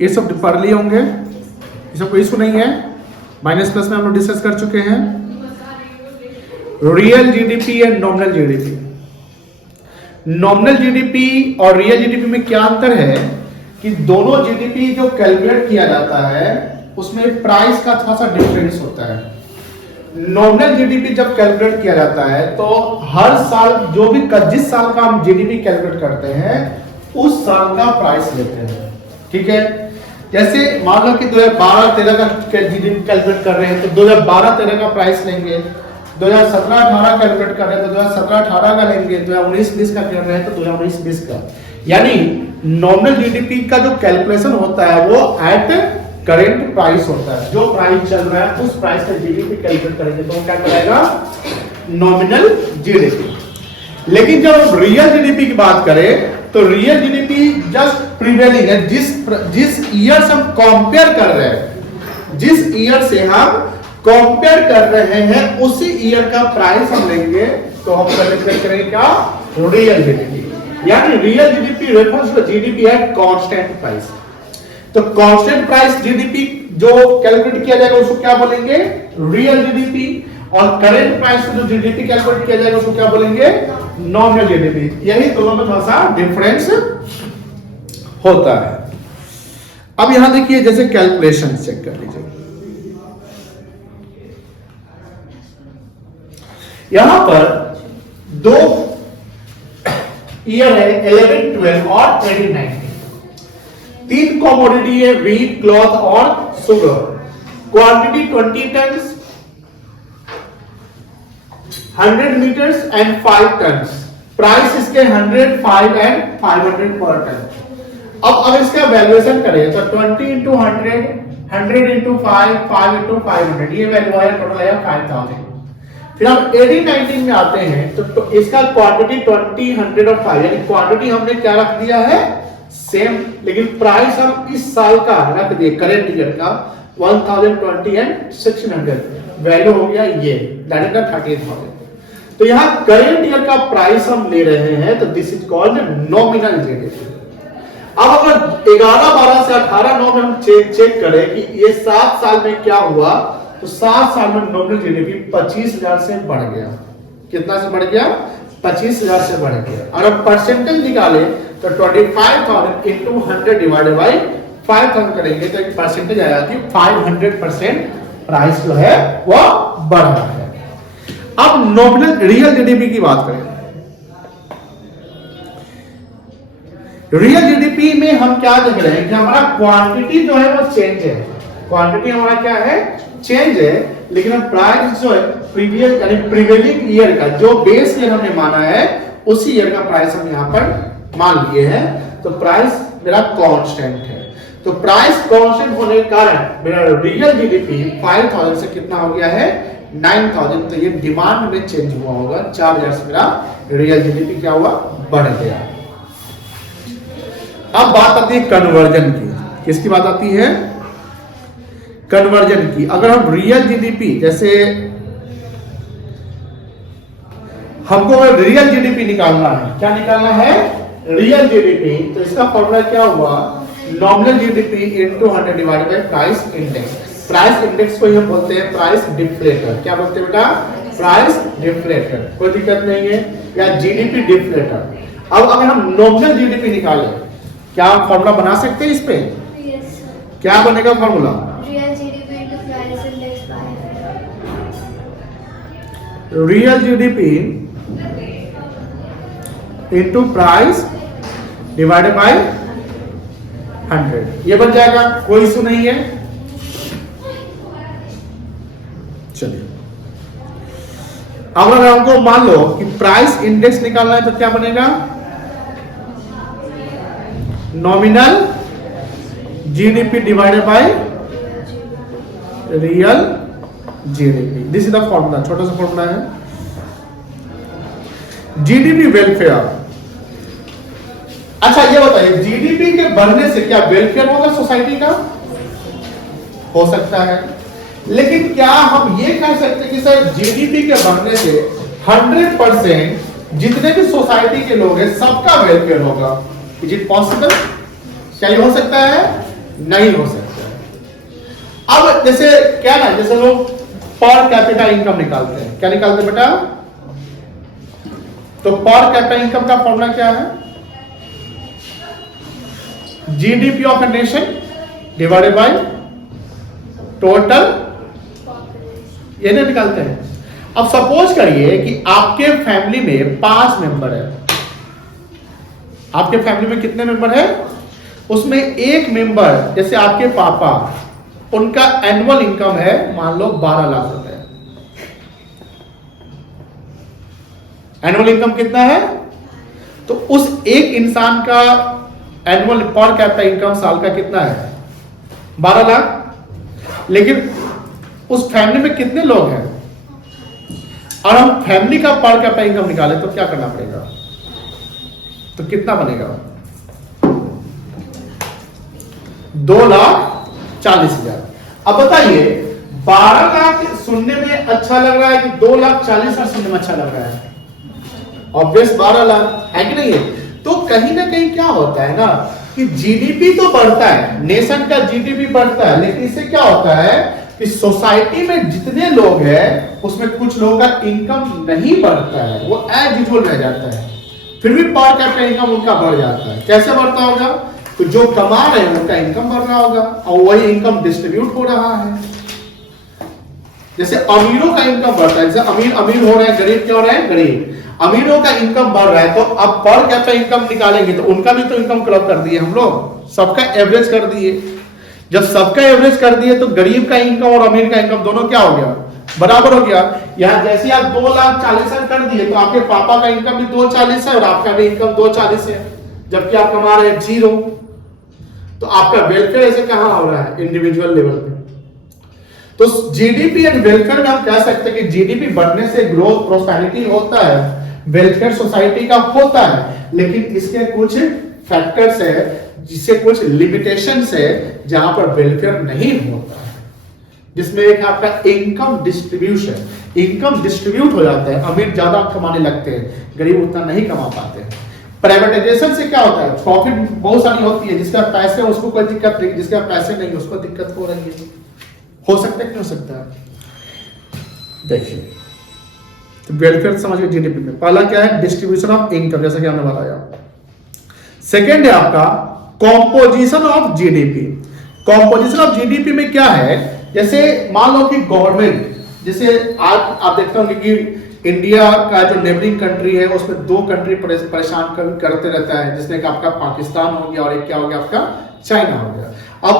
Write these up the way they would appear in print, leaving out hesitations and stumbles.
ये सब पढ़ लिए होंगे, ये सब कोई इशू नहीं है। माइनस प्लस में हम लोग डिस्कस कर चुके हैं। Real GDP and nominal GDP. Nominal GDP और रियल जीडीपी में क्या अंतर है कि दोनों जीडीपी जो कैलकुलेट किया जाता है उसमें प्राइस का थोड़ा सा डिफरेंस होता है। नॉमिनल जीडीपी जब कैलकुलेट किया जाता है तो हर साल जो भी जिस साल का हम जीडीपी कैलकुलेट करते हैं उस साल का प्राइस लेते हैं, ठीक है। जैसे मान लो कि 2012-13 का जीडीपी कैलकुलेट कर रहे हैं तो 2012-13 का प्राइस लेंगे, 2017-18 कैलकुलेट कर रहे हैं तो 2017-18 का लेंगे, 2019-20 का कर रहे हैं तो 2019-20 का। यानी नॉमिनल जीडीपी का जो कैलकुलेशन होता है वो एट करेंट प्राइस होता है, जो प्राइस चल रहा है उस प्राइस का जीडीपी कैलकुलेट करेंगे तो क्या कहलाएगा, नॉमिनल जीडीपी। लेकिन जब हम रियल जीडीपी की बात करें तो रियल जीडीपी जस्ट प्रिवेलिंग है, जिस ईयर से हम कंपेयर कर रहे हैं, जिस ईयर से हम कंपेयर कर रहे हैं उसी ईयर का प्राइस हम लेंगे तो हम कैलकुलेट करेंगे क्या, रियल जीडीपी। यानी real GDP refers to GDP at constant price. तो कांस्टेंट प्राइस जीडीपी जो कैलकुलेट किया जाएगा उसको क्या बोलेंगे, रियल जीडीपी। और करेंट प्राइस जो जीडीपी कैलकुलेट किया जाएगा उसको क्या बोलेंगे, नॉमिनल जीडीपी। यही दोनों में थोड़ा सा डिफरेंस होता है। अब यहां देखिए जैसे कैलकुलेशन चेक कर लीजिए, यहां पर दो ईयर है 11, 12 और 2019। तीन कमोडिटी है, व्हीट, क्लॉथ और sugar. Quantity 20 ton, 100 metres and 5 ton. Price इसके 100, 5 एंड 500 पर टन। अब अगर इसका वैल्यूएशन करें तो 20 इंटू 100, 100 इंटू 5, 5 इंटू 500, ये वैल्यू आया टोटल आया 5000। फिर हम 18-19 में आते हैं तो इसका क्वांटिटी 20, 100 और 5, यानी क्वांटिटी हमने क्या रख दिया है, सेम, लेकिन प्राइस हम इस साल का रख दिए, करेंट ईयर का 1020 एंड 1600। वैल्यू हो गया ये, दैट इज 30,000। तो यहां करेंट ईयर का प्राइस हम ले रहे हैं तो this is called nominal GDP. अब अगर 11-12 से 18-9 में हम चेक करें कि ये 7 साल में क्या हुआ तो 7 साल में नॉमिनल जीडीपी 25,000 से बढ़ गया। कितना से बढ़ गया, 25,000 से बढ़ गया। और अब परसेंटेज निकाले तो 25,000 इंटू 100 डिवाइडेड बाई 5,000 करेंगे तो एक परसेंटेज आया कि 500% प्राइस जो है वो बढ़ रहा है। अब नॉमिनल रियल जीडीपी की बात करें, रियल जीडीपी में हम क्या देख रहे हैं कि हमारा क्वांटिटी जो है वो चेंज है, क्वांटिटी हमारा क्या है, चेंज है, लेकिन प्राइस जो है प्रीवियस यानी प्रिवेलिंग ईयर का जो बेस ईयर हमने माना है उसी ईयर का प्राइस हम यहां पर मान लिए हैं, तो प्राइस मेरा कांस्टेंट है। तो प्राइस कांस्टेंट होने के कारण मेरा रियल जीडीपी 5000 से कितना हो गया है, 9000। तो ये डिमांड में चेंज हुआ होगा, 4000 से मेरा रियल जीडीपी क्या हुआ, बढ़ गया। अब बात आती है कन्वर्जन की। किसकी बात आती है, कन्वर्जन की। अगर हम रियल जीडीपी, जैसे हमको रियल जीडीपी निकालना है, क्या निकालना है, रियल जीडीपी, तो इसका फॉर्मूला क्या हुआ, nominal GDP into 100 divided by price index. Price index को हम बोलते हैं प्राइस डिफ्लेटर। क्या बोलते हैं बेटा, प्राइस डिफ्लेटर, कोई दिक्कत नहीं है, या जीडीपी डिफ्लेटर। अब अगर हम नॉमिनल जीडीपी निकालें, क्या हम फॉर्मूला बना सकते हैं इस पे? यस। क्या बनेगा formula, real GDP into price index by real GDP into price divided by 100, ये बन जाएगा, कोई इशू नहीं है। चलिए अब अगर हमको मान लो कि प्राइस इंडेक्स निकालना है तो क्या बनेगा, nominal GDP divided by real GDP. This is the formula, छोटा सा फॉर्मूला है। GDP welfare. अच्छा ये बताइए, जीडीपी के बढ़ने से क्या वेलफेयर होगा सोसाइटी का? हो सकता है, लेकिन क्या हम ये कह सकते हैं कि सर जीडीपी के बढ़ने से 100% जितने भी सोसाइटी के लोग हैं सबका वेलफेयर होगा? Is it possible? क्या ये हो सकता है? नहीं हो सकता है। अब जैसे क्या ना, जैसे लोग पर कैपिटा इनकम निकालते हैं, क्या निकालते हैं बेटा? तो पर कैपिटा इनकम का फॉर्मूला क्या है? GDP of a nation divided by total, ये नहीं निकालते हैं। अब सपोज करिए कि आपके फैमिली में 5 मेंबर है। आपके फैमिली में कितने मेंबर है? उसमें एक मेंबर जैसे आपके पापा, उनका एनुअल इनकम है मान लो 12 लाख रुपए। एनुअल इनकम कितना है? तो उस एक इंसान का एनुअल पर कैपिटा इनकम साल का कितना है? 12 लाख। लेकिन उस फैमिली में कितने लोग हैं? और हम फैमिली का पर कैपिटा इनकम निकाले तो क्या करना पड़ेगा? तो कितना बनेगा? 2,40,000। अब बताइए 12 लाख सुनने में अच्छा लग रहा है कि 2,40,000 सुनने में अच्छा लग रहा है? ऑब्वियस 12 लाख है कि नहीं है? तो कहीं ना कहीं क्या होता है ना कि जीडीपी तो बढ़ता है, नेशन का जीडीपी बढ़ता है, लेकिन इससे क्या होता है कि सोसाइटी में जितने लोग हैं उसमें कुछ लोगों का इनकम नहीं बढ़ता है, वो एज यूजुअल रह जाता है। फिर भी पर कैपिटा इनकम उनका बढ़ जाता है। कैसे बढ़ता होगा? तो जो कमा रहे हैं उनका इनकम बढ़ रहा होगा और वही इनकम डिस्ट्रीब्यूट हो रहा है। जैसे अमीरों का इनकम बढ़ता है, जैसे अमीर अमीर हो रहे हैं, गरीब क्या हो रहे हैं? गरीब। अमीरों का इनकम बढ़ रहा है तो अब पर कैपिटा इनकम निकालेंगे तो उनका भी तो इनकम क्लब कर दिए हम लोग, सबका एवरेज कर दिए। जब सबका एवरेज कर दिए तो गरीब का इनकम और अमीर का इनकम दोनों क्या हो गया? बराबर हो गया। यहां जैसे आप 2,40,000 कर दिए तो आपके पापा का इनकम भी 2,40,000 है और आपका भी इनकम 2,40,000 है, जबकि आप कमा रहे हैं 0। तो आपका वेलफेयर ऐसे कहां हो रहा है? इंडिविजुअल लेवल पे। तो जीडीपी एंड वेलफेयर में हम कह सकते हैं कि जीडीपी बढ़ने से ग्रोथ प्रोस्पेरिटी होता है, वेलफेयर सोसाइटी का होता है, लेकिन इसके कुछ फैक्टर्स है, जिससे कुछ लिमिटेशंस है जहां पर वेलफेयर नहीं होता है। जिसमें एक आपका इनकम डिस्ट्रीब्यूशन, इनकम डिस्ट्रीब्यूट हो जाता है, अमीर ज्यादा कमाने लगते हैं, गरीब उतना नहीं कमा पाते हैं। प्राइवेटाइजेशन से क्या होता है? प्रॉफिट बहुत सारी होती है, जिसका पैसे उसको कोई दिक्कत नहीं, जिसका पैसे नहीं उसको दिक्कत हो रही है। हो सकता है कि हो सकता है? देखिए तो वेलफेयर समझ गए। जीडीपी में पहला क्या है? डिस्ट्रीब्यूशन ऑफ इनकम, जैसा कि हमने बताया। सेकेंड है आपका composition of GDP. Composition of GDP में क्या है? जैसे मान लो कि गवर्नमेंट, जैसे आज आप देखते होंगे कि इंडिया का जो नेबरिंग कंट्री है उसमें 2 कंट्री परेशान करते रहता है, जिसमें एक आपका पाकिस्तान हो गया और एक क्या हो गया? आपका चाइना हो गया। अब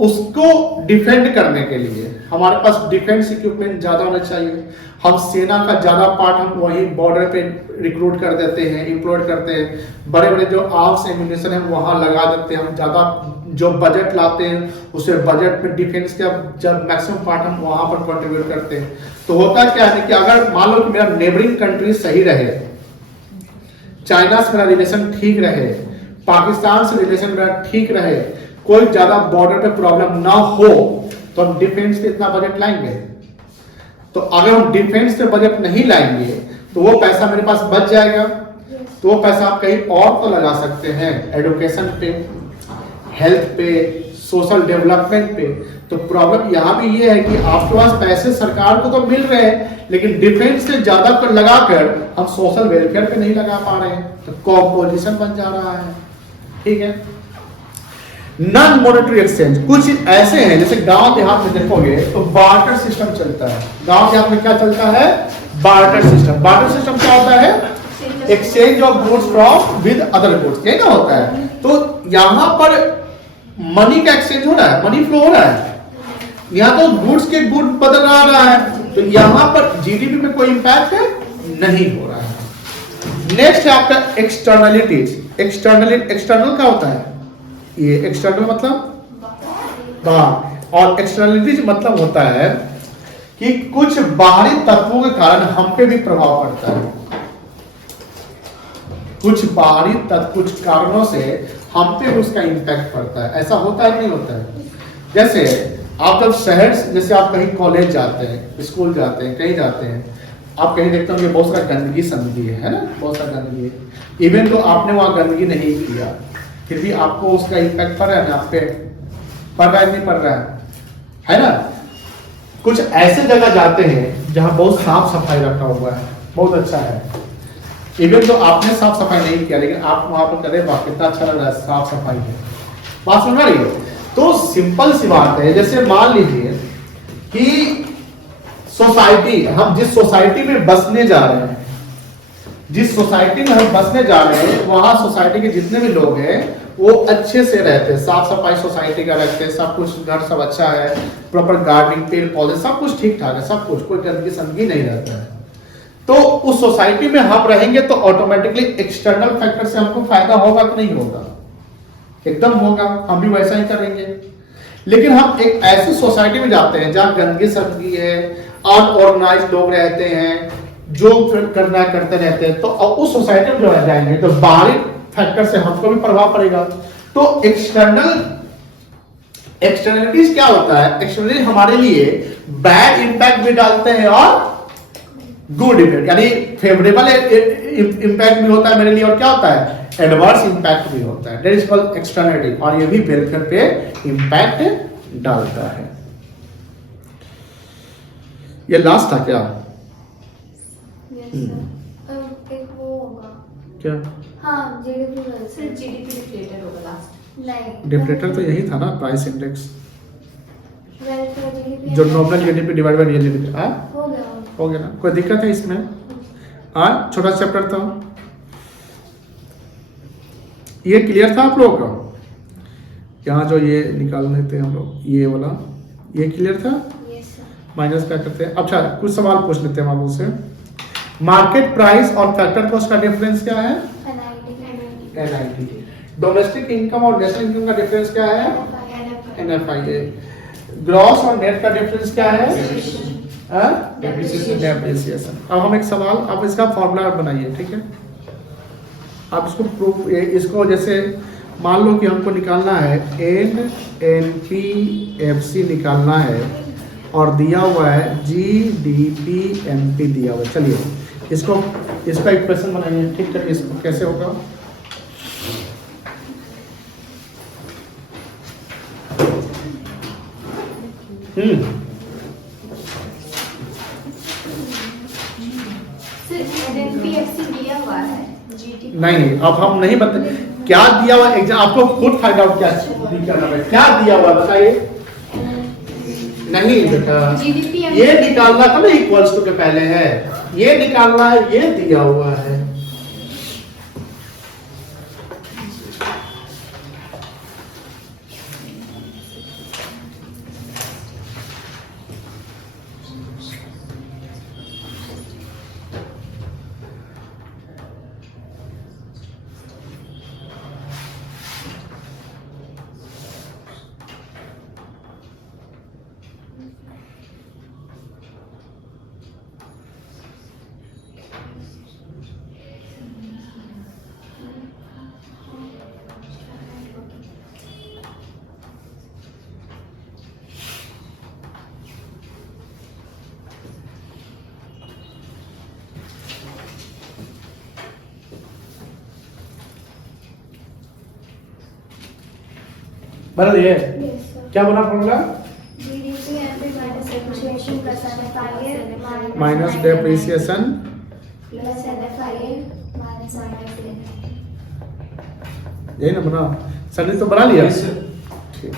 उसको डिफेंड करने के लिए हमारे पास डिफेंस इक्विपमेंट ज्यादा होना चाहिए। हम सेना का ज्यादा पार्ट हम वहीं बॉर्डर पे रिक्रूट कर देते हैं, इंप्लॉय करते हैं। बड़े बड़े जो आर्म्स एम्यूनिशन है वहां लगा देते हैं। हम ज्यादा जो बजट लाते हैं उसे बजट में डिफेंस का जब मैक्सिमम पार्ट हम वहां पर कंट्रीब्यूट करते हैं। तो होता क्या है कि अगर मान लो कि मेरा नेबरिंग कंट्री सही रहे, चाइना से मेरा रिलेशन ठीक रहे, पाकिस्तान से रिलेशन मेरा ठीक रहे, कोई ज्यादा बॉर्डर पे प्रॉब्लम ना हो, तो हम डिफेंस पे इतना बजट लाएंगे। तो अगर हम डिफेंस पे बजट नहीं लाएंगे तो वो पैसा मेरे पास बच जाएगा, तो वो पैसा आप कहीं और तो लगा सकते हैं, एजुकेशन पे, हेल्थ पे, सोशल डेवलपमेंट पे। तो प्रॉब्लम यहां भी ये है कि आपके पास पैसे सरकार को तो मिल रहे हैं, लेकिन डिफेंस से ज्यादा पर लगाकर हम सोशल वेलफेयर पे नहीं लगा पा रहे हैं, तो कॉम्पोजिशन बन जा रहा है। ठीक है। नॉन मॉनेटरी एक्सचेंज कुछ ऐसे हैं, जैसे गांव देहात में देखोगे तो बार्टर सिस्टम चलता है। गांव देहात में क्या चलता है? Barter system. बार्टर सिस्टम क्या होता है? Exchange of goods from with other goods, यही ना होता है। तो यहां पर मनी का एक्सचेंज हो रहा है, मनी फ्लो हो रहा है। यहां तो गुड्स के गुड बदल रहा है, तो यहां पर जीडीपी में कोई इंपैक्ट नहीं हो रहा है। नेक्स्ट है आपका एक्सटर्नलिटीज। एक्सटर्नल क्या होता है? ये एक्सटर्नल मतलब बाहर, और एक्सटर्नलिटीज मतलब होता है कि कुछ बाहरी तत्वों के कारण हम पे भी प्रभाव पड़ता है। कुछ बाहरी तत्व, कुछ कारणों से हम पे उसका इंपैक्ट पड़ता है। ऐसा होता है नहीं होता है? जैसे आप जब शहर, जैसे आप कहीं कॉलेज जाते हैं, स्कूल जाते हैं, कहीं जाते हैं, आप कहीं देखते होंगे बहुत सारा गंदगी है ना, बहुत सारा गंदगी है। इवन तो आपने वहां गंदगी नहीं किया, फिर भी आपको उसका इम्पैक्ट पड़ रहा है ना, आप पे पड़ रहा है नहीं पड़ रहा है ना। कुछ ऐसे जगह जाते हैं जहां बहुत साफ सफाई रखा हुआ है, बहुत अच्छा है, इवन तो आपने साफ सफाई नहीं किया लेकिन आप वहां पर करें वाह कितना अच्छा लग रहा है, साफ सफाई है, बात सुन रही है। तो सिंपल सी बात है, जैसे मान लीजिए कि सोसाइटी, हम जिस सोसाइटी में बसने जा रहे हैं, जिस सोसाइटी में हम बसने जा रहे हैं वहां सोसाइटी के जितने भी लोग हैं वो अच्छे से रहते हैं, साफ सफाई सोसाइटी का रखते हैं, सब कुछ घर सब अच्छा है, प्रॉपर गार्डनिंग, पेड़ पौधे सब कुछ ठीक ठाक है, सब कुछ, कोई गंदगी संदगी नहीं रहता है। तो उस सोसाइटी में हम रहेंगे तो ऑटोमेटिकली एक्सटर्नल फैक्टर से हमको फायदा होगा कि नहीं होगा? एकदम होगा, हम भी वैसा ही करेंगे। लेकिन हम एक ऐसी सोसाइटी में जाते हैं जहां गंदगी सदगी है, अनऑर्गेनाइज्ड लोग रहते हैं, जो करना करते रहते हैं, तो उस सोसाइटी में जो जाएंगे तो बाहरी फैक्टर से हमको भी प्रभाव पड़ेगा। तो एक्सटर्नलिटीज क्या होता है? एक्सटर्नलिटी हमारे लिए बैड इंपैक्ट भी डालते हैं और गुड इम्पैक्ट, यानी फेवरेबल इम्पैक्ट भी होता है मेरे लिए, और क्या होता है? एडवर्स इम्पैक्ट भी होता है, दैट इज कॉल्ड एक्सटर्नलिटी, और ये भी वेलफेयर पे इम्पैक्ट डालता है। ये लास्ट था क्या? यस सर, एक वो होगा क्या हाँ जीडीपी सिर्फ जीडीपी डिफ्लेटर होगा लास्ट। नहीं, डिफ्लेटर तो यही था ना, प्राइस इंडेक्स, वेलफेयर जीडीपी जो nominal GDP divide by real GDP. हाँ हो गया हो गया ना, कोई दिक्कत है इसमें? हाँ छोटा चैप्टर था, ये क्लियर था आप लोगों का? यहाँ जो ये निकाल लेते हैं हम लोग, ये वाला, ये क्लियर था? Yes sir. माइनस क्या करते हैं? अच्छा कुछ सवाल पूछ लेते हैं हम आपसे। मार्केट प्राइस और फैक्टर कॉस्ट का डिफरेंस क्या है? NIT। डोमेस्टिक इनकम और नेशनल इनकम का डिफरेंस क्या है? NFI। ग्रॉस और नेट का डिफरेंस क्या है? डेप्रिसिएशन। अब हम एक सवाल, आप इसका फॉर्मूला बनाइए, ठीक है? आप इसको प्रूफ, इसको जैसे मान लो कि हमको निकालना है NNPFC निकालना है और दिया हुआ है GDPMP दिया हुआ है। चलिए इसका इक्वेशन बनाइए, ठीक है? इसको कैसे होगा? सिर्फ एनएनपीएफसी दिया हुआ है, जीडीपी नहीं, अब हम नहीं बता क्या दिया हुआ एग्जाम, आपको खुद फाइंड आउट क्या करना है, क्या दिया हुआ बताइए। नहीं बेटा, जीडीपी ये निकालना था ना, इक्वल्स टू के पहले है, ये निकालना है, ये दिया हुआ है। बना लिए? Yes sir. क्या बना formula? GDP MP minus depreciation plus NFIA minus depreciation plus NFIA minus INFA. यही ना बना? सर ने तो बना लिया। ठीक,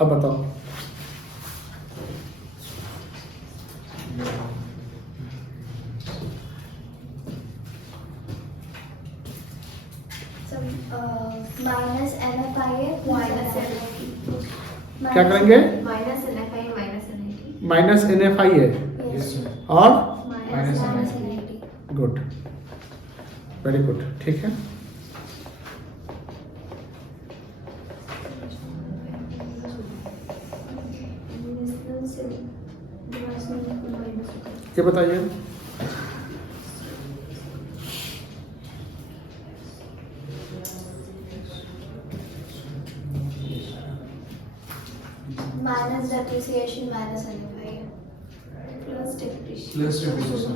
अब बताओ। माइनस एनएफआईए माइनस क्या करेंगे? Minus NFI minus NIT minus NFI है यस और minus NFIA. Good, very good, ठीक है। ये बताइए। Minus depreciation minus NFIA. Plus depreciation.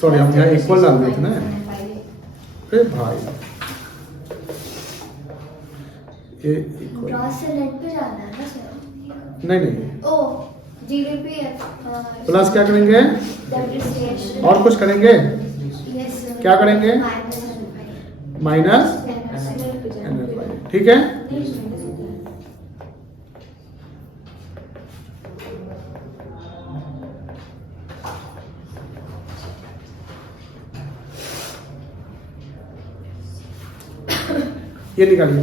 Sorry हम यहाँ इक्वल डाल दिए थे ना। अरे भाई ये इक्वल ग्रॉस से नेट पे जाना है ना सर। नहीं ओ जीडीपी प्लस क्या करेंगे डेप्रिसिएशन और कुछ करेंगे यस सर। क्या करेंगे माइनस ठीक है। ये निकालिए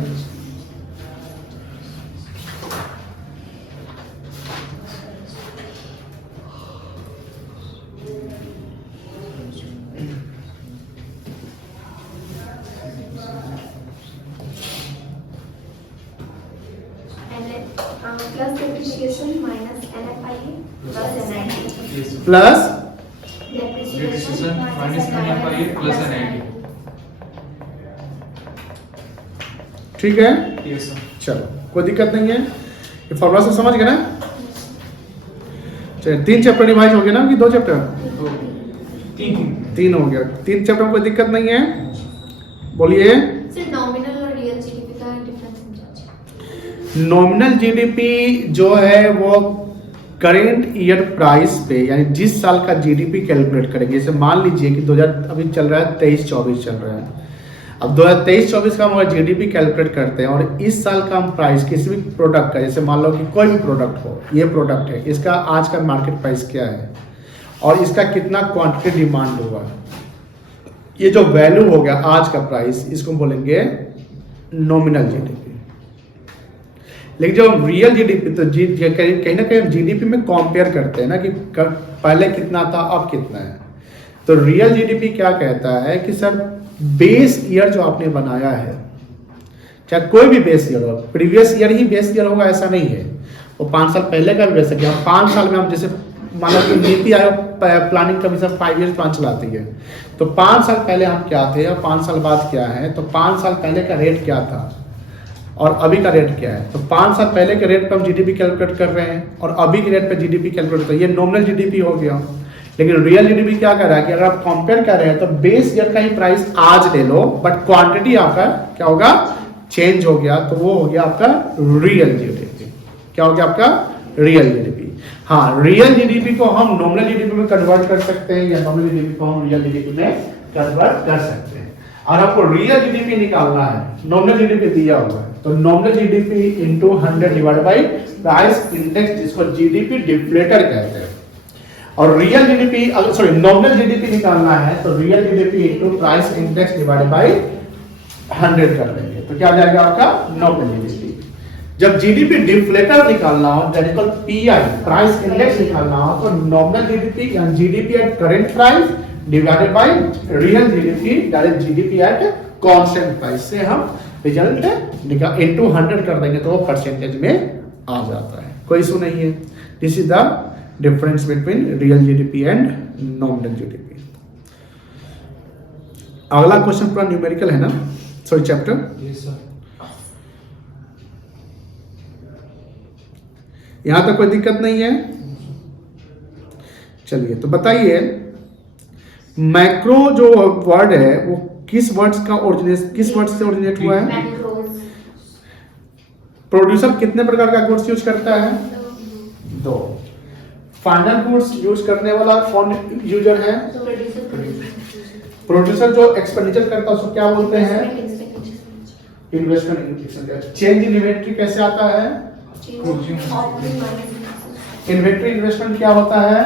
plus depreciation minus NFIE plus NIT plus depreciation minus NFIE plus NIT। ठीक है। Yes sir. चलो कोई दिक्कत नहीं है, ये फॉर्मूला से समझ गए ना। चलिए 3 चैप्टर रिवाइज हो गया ना कि 2 चैप्टर? तो 3 3 हो गया। 3 चैप्टर में कोई दिक्कत नहीं है, बोलिए। सर नॉमिनल और रियल जीडीपी का डिफरेंस समझाइए। नॉमिनल जीडीपी जो है वो करेंट ईयर प्राइस पे, यानी जिस साल का जीडीपी कैलकुलेट करेंगे। जैसे मान लीजिए कि 2000 अभी चल रहा है 23-24 चल रहा है। अब 2023-24 का हम जीडीपी कैलकुलेट करते हैं और इस साल का हम प्राइस किसी भी प्रोडक्ट का, जैसे मान लो कि कोई भी प्रोडक्ट हो, ये प्रोडक्ट है, इसका आज का मार्केट प्राइस क्या है और इसका कितना क्वांटिटी डिमांड होगा, ये जो वैल्यू हो गया आज का प्राइस, इसको बोलेंगे नॉमिनल जीडीपी। लेकिन जो रियल जीडीपी तो कहीं ना कहीं जीडीपी में कंपेयर करते हैं ना कि पहले कितना था अब कितना है। तो रियल जीडीपी क्या कहता है कि सर बेस ईयर जो आपने बनाया है, चाहे कोई भी बेस ईयर हो, प्रीवियस ईयर ही बेस ईयर होगा ऐसा नहीं है, वो 5 साल पहले का भी बेस है। 5 साल में हम जैसे मान लो कि NITI Aayog planning commission 5 year plan चलाती है, तो 5 साल पहले हम क्या थे और 5 साल बाद क्या है, तो 5 साल पहले का रेट क्या था और अभी का रेट क्या है। तो 5 साल पहले के रेट पर हम जीडीपी कैलकुलेट कर रहे हैं और अभी के रेट पर जीडीपी कैलकुलेट कर रहे हैं, ये नॉमिनल जीडीपी हो गया। लेकिन रियल जीडीपी क्या कर रहा है कि अगर आप कंपेयर कर रहे हैं तो बेस ईयर का ही प्राइस आज ले लो, बट क्वांटिटी आपका क्या होगा, चेंज हो गया, तो वो हो गया आपका रियल जीडीपी। क्या हो गया आपका रियल जीडीपी। हाँ, रियल जीडीपी को हम नॉमिनल जीडीपी में कन्वर्ट कर सकते हैं या नॉमिनल जीडीपी को हम रियल जीडीपी में कन्वर्ट कर सकते हैं। और आपको रियल जीडीपी निकालना है, नॉमिनल जीडीपी दिया हुआ है, तो nominal GDP into 100 divide by price index, जिसको जीडीपी डिफ्लेटर कहते हैं। और real GDP sorry nominal GDP निकालना है तो real GDP into price index divided by 100 कर देंगे, तो क्या आ जाएगा आपका नॉमिनल जीडीपी। जब जीडीपी डिफ्लेटर निकालना हो, that is called pi, price index निकालना हो, तो नॉमिनल जीडीपी यानी GDP at current price divided by real GDP, that is GDP at constant price, से हम रिजल्ट निकाल इनटू 100 कर देंगे तो वो परसेंटेज में आ जाता है। कोई इशू नहीं है। This is the difference between real GDP and nominal GDP। अगला क्वेश्चन पूरा न्यूमेरिकल है ना, सॉरी चैप्टर। Yes sir. यहां तक कोई दिक्कत नहीं है। चलिए तो बताइए, मैक्रो जो वर्ड है वो किस वर्ड से ओरिजिनेट हुआ है? मैक्रोज। प्रोड्यूसर कितने प्रकार का गुड्स यूज करता है? 2। फाइनल गुड्स यूज करने वाला कौन यूजर है? प्रोड्यूसर जो एक्सपेंडिचर करता है उसको क्या बोलते हैं? इन्वेस्टमेंट। चेंज इन इन्वेंट्री कैसे आता है? इन्वेंट्री इन्वेस्टमेंट क्या होता है?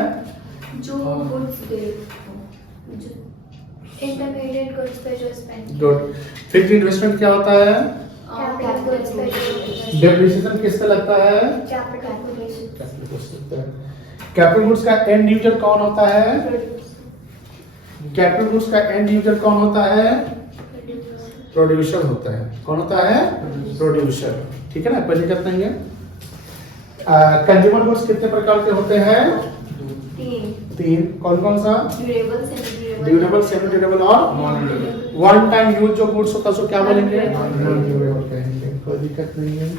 जो गुड्स इंटरमीडिएट गुड्स पे जो स्पेंड। गुड। फिक्स्ड इन्वेस्टमेंट क्या होता है? कैपिटल गुड्स पे जो डेप्रिसिएशन किससे लगता है? कैपिटल। कैपिटल गुड्स का एंड यूजर कौन होता है? कैपिटल गुड्स का एंड यूजर कौन होता है? प्रोड्यूसर होता है। कौन होता है? प्रोड्यूसर। ठीक है ना, कोई दिक्कत नहीं है। कंज्यूमर गुड्स कितने प्रकार के होते हैं? 3। कौन कौन सा? ड्यूरेबल, सेमी ड्यूरेबल और non durable. One time use जो गुड्स होता है उसको क्या बोलेंगे? नॉन ड्यूरेबल कहेंगे। कोई दिक्कत नहीं है।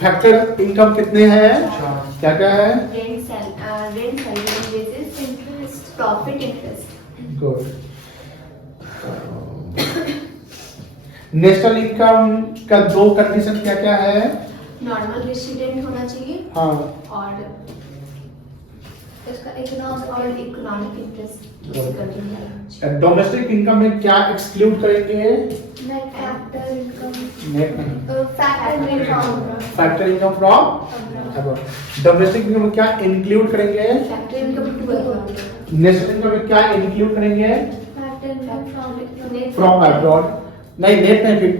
फैक्टर इनकम कितने हैं, क्या क्या है? Rent, salary, wages, interest, profit, interest. Good. National income का दो कंडीशन क्या क्या है? Normal resident होना चाहिए हाँ, और इसका economic interest डोमेस्टिक इनकम में क्या एक्सक्लूड करेंगे? Net factor income Factor factor from factor income from abroad. Domestic income में क्या इंक्लूड करेंगे? factor income to abroad. National income में क्या इंक्लूड करेंगे? Factor income from from abroad. नहीं, नेट नहीं, फिर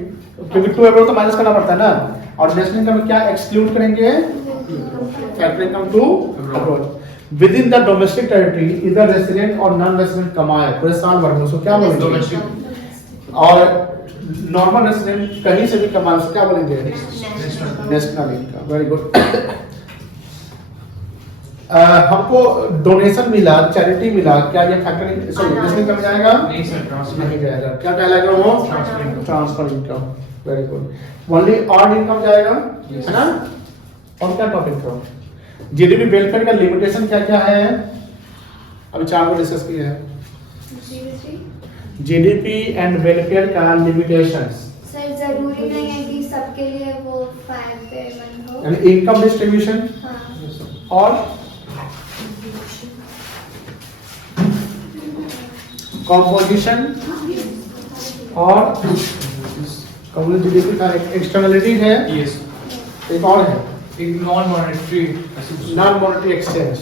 क्योंकि टू अब्रॉड तो माइनस करना पड़ता है ना। और नेशनल इनकम में क्या एक्सक्लूड करेंगे? Factor income to abroad. Within the domestic territory इधर रेसिडेंट और नॉन रेसिडेंट कमाए पूरे साल भर में, उसको क्या बोलेंगे? Domestic. और नॉर्मल रेसिडेंट कहीं से भी कमाए उसको क्या बोलेंगे? National. National income. Very good. हमको डोनेशन मिला, चैरिटी मिला, क्या ये फैक्टर सॉरी नेशनल इनकम में जाएगा? नहीं सर, ट्रांसफर नहीं जाएगा। क्या कहलाएगा वो? Transfer income. Transfer income. Very good. Only earn income जाएगा, Yes. है ना? और क्या टॉपिक था? जीडीपी वेलफेयर का लिमिटेशन क्या क्या है? अभी चार को डिस्कस किए हैं। जीडीपी एंड वेलफेयर का लिमिटेशंस, सर जरूरी नहीं है कि सबके लिए वो फायदेमंद हो। यानी इनकम डिस्ट्रीब्यूशन हाँ, और कॉम्पोजिशन और कम्युनिटी जीडीपी का एक एक्सटर्नलिटी है, Yes. एक और है एक non monetary non monetary exchange.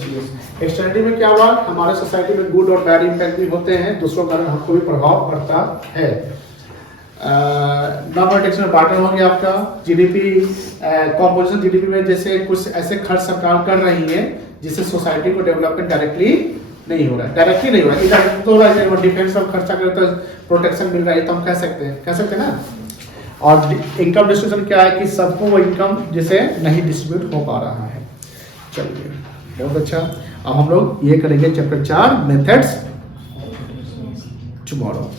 Externality में क्या हुआ? हमारे सोसाइटी में गुड और बैड इम्पैक्ट भी होते हैं, दूसरों के कारण हमको भी प्रभाव पड़ता है। नॉन मॉनेटरी एक्सचेंज में बांटन हो गया आपका जीडीपी कॉम्पोजिशन। जीडीपी में जैसे कुछ ऐसे खर्च सरकार कर रही है जिससे सोसाइटी को डेवलपमेंट डायरेक्टली नहीं हो रहा है, डायरेक्टली नहीं हो रहा है, इनडायरेक्टली तो हो रहा है। डिफेंस में खर्चा करे तो प्रोटेक्शन मिल रहा है, तो हम कह सकते हैं ना। और इनकम डिस्ट्रीब्यूशन क्या है कि सबको वो इनकम जैसे नहीं डिस्ट्रीब्यूट हो पा रहा है। चलिए, बहुत अच्छा। अब हम लोग ये करेंगे चैप्टर 4 मेथड्स टुमारो।